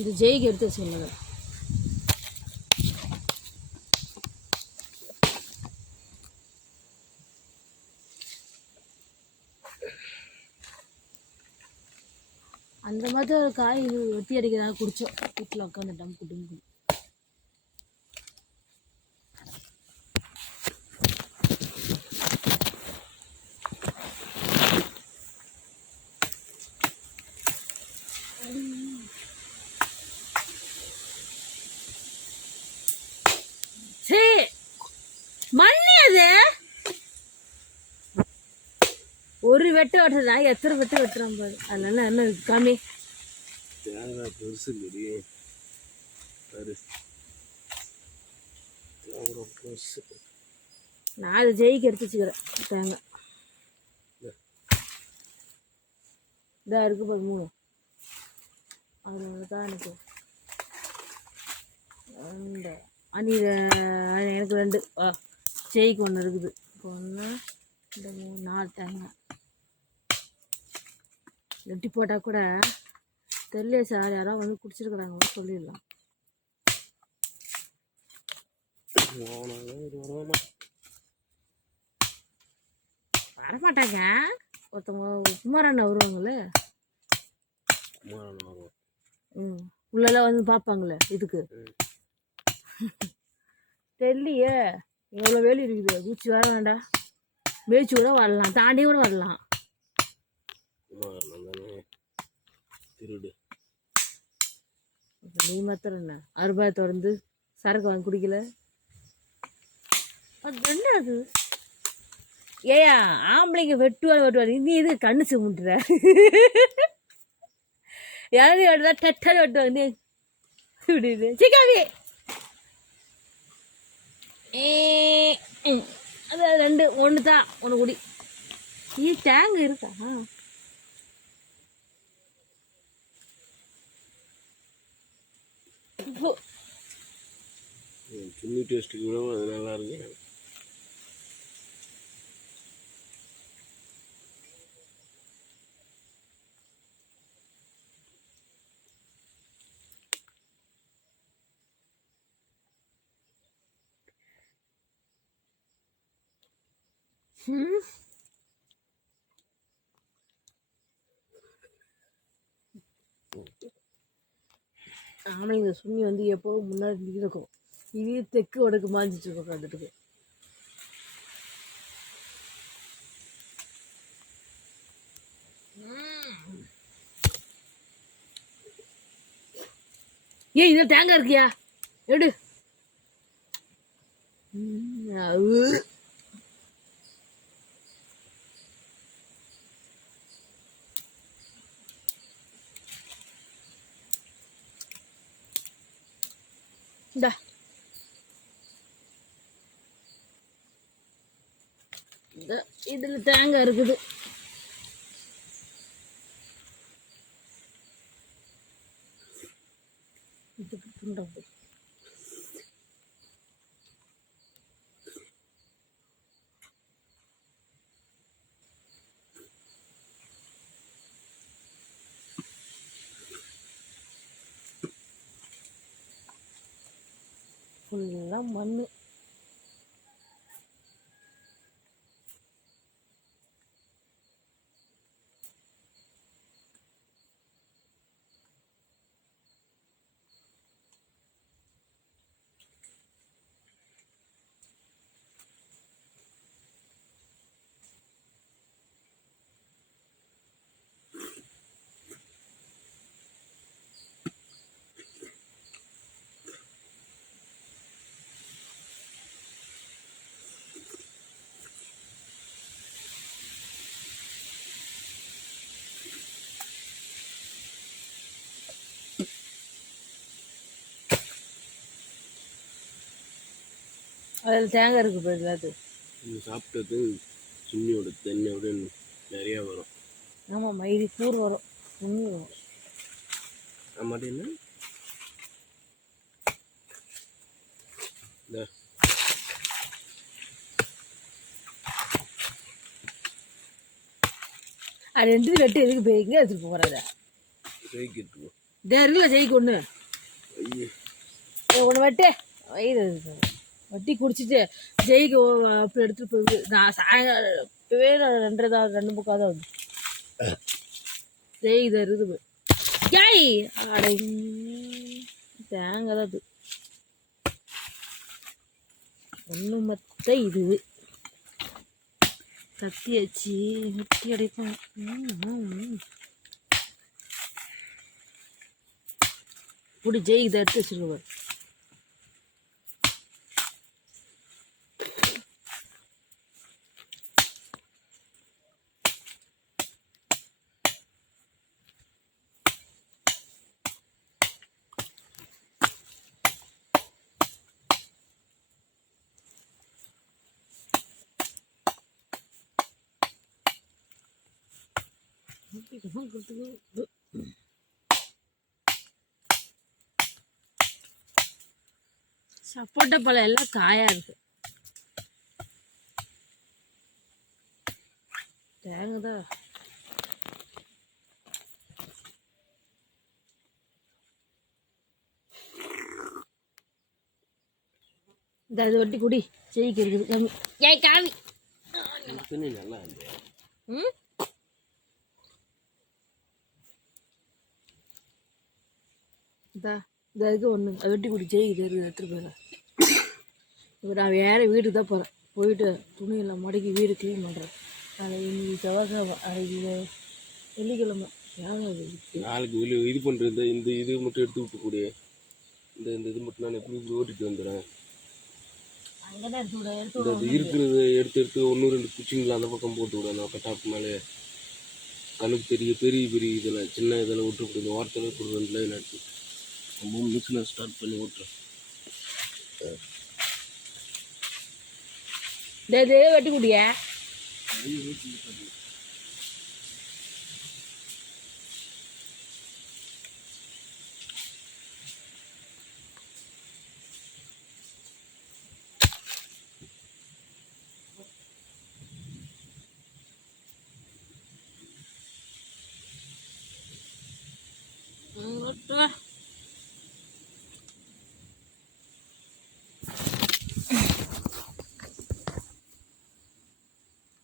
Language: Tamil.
இது ஜெய்க்கு எடுத்து வச்சுருந்தது. அந்த மாதிரி ஒரு காய் இது வெட்டி அடிக்கிறதாக குடித்தோம். வீட்டில் உட்காந்துட்டோம் குடும்பம். சரி மண்ணி அது ஒரு வெட்டு வெட்டுறதா எத்தனை வெட்டு வெட்டுறான் பாரு. அதனால என்ன காமி தேங்காய் பெருசு பெருசு. நான் அதை ஜெயிக்க எடுத்து வச்சுக்கிறேன். தேங்காய் இதாக இருக்கு பாரு 3. அதனால தான் எனக்கு எனக்கு 2 ஜெய்க்கு 1 இருக்குது. இப்போ 1 2 3 4 தேங்காய் வெட்டி போட்டால் கூட தெரியல சார். யாராவது வந்து குடிச்சிருக்கிறாங்க சொல்லிடலாம். வரமாட்டாங்க. ஒருத்தவங்க குமாரண்ணா வருவாங்களே. உள்ளெல்லாம் வந்து பார்ப்பாங்களே. இதுக்கு தெரியலையே எவ்வளோ வேலி இருக்குது. பூச்சி வர வேண்டாம். மேய்ச்சி கூட வரலாம், தாண்டி கூட வரலாம். நீ மாத்திரம் என்ன 6 ரூபாய் தொடர்ந்து சரக்கு வாங்கி குடிக்கல. அது என்ன அது? ஏயா ஆம்பளைங்க வெட்டுவாரு. நீ இது கண்ணு சிமுட்டுற. யாரும் வெட்டுதா டட்டர் வெட்டுவாங்க. நீ இப்படி சிக்காவி அது 2 1 தான். 1 குடி. இது டேங்க் இருக்கா? சுண்ணி டேஸ்ட்டுக்கு விட அது நல்லா இருக்கு. ஆனால் இந்த சுண்ணி வந்து எப்போ முன்னாடி இருக்கும். இது தெற்கு வடக்கு மாஞ்சிட்டு இருக்கும் கண்டுட்டு. இதில் தேங்காய் இருக்கியா? எடு. இதுல தேங்காய் இருக்குது. ஃபுல்லாக மண். அதில் தேங்காய் இருக்குது பாரு. அது சாப்பிட்டது சுண்ணியோட தென்னையோட நிறையா வரும். ஆமாம் மயிரி கூறு வரும், சுண்ணி வரும். ஆமாட்டி என்ன அது ரெண்டு வெட்டு எதுக்கு போய் எங்கே எடுத்துட்டு போகிறத ஜெயிக்கிட்டு இருக்குல்ல ஜெயிக்கு ஒன்று ஐயே ஒன்று வெட்டு வயிறு வட்டி குடிச்சிட்டு ஜெயிக்கு அப்படி எடுத்துட்டு போய் நான் சாயங்காலம் இப்பவே நான் 2:30 வந்து ஜெய் இதை இருக்குது ஜெய் அடை தேங்காய் தான் அது ஒன்று மத்த இது கத்தி வச்சு வெட்டி அடைப்போம் இப்படி ஜெய் இதை எடுத்து வச்சுருவார் சப்போட்டா பழம் எல்லாம் காயா இருக்கு தேங்கதா இந்த இது வட்டி குடி ஜெயிக்கு இருக்குது கம்மி ஏய் காவி தண்ணி நல்லா இருந்தது ம் இந்த இதுக்கு ஒன்று அதை வெட்டி குடி ஜெயிக்கு இருக்குது எடுத்துகிட்டு போயிடலாம் இப்போ நான் வேறு வீட்டுக்கு தான் போகிறேன் போயிட்டு துணியெல்லாம் மடக்கி வீடு க்ளீன் பண்ணுறேன் நாளைக்கு இன்னைக்கு செவ்வாய்க்கிழமை நாளைக்கு வெள்ளிக்கிழமை நாளைக்கு வெளியே இது பண்ணுறது இந்த இது மட்டும் எடுத்து விட்டுக்கூடிய இந்த இது மட்டும் நான் எப்படி இப்படி ஓட்டிட்டு வந்துடுறேன் அங்கே தான் எடுத்து விட இந்த இது இருக்கிறது எடுத்து 1-2 குச்சிங்களா அந்த பக்கம் போட்டு விட நான் கட்டாப்பு மேலே கணக்கு பெரிய பெரிய இதில் சின்ன இதில் விட்டு இந்த வாரத்தில் ஒரு 2 லைன் எடுத்து ரொம்ப மிஷினை ஸ்டார்ட் பண்ணி விட்டுறேன் வெட்டி குடியா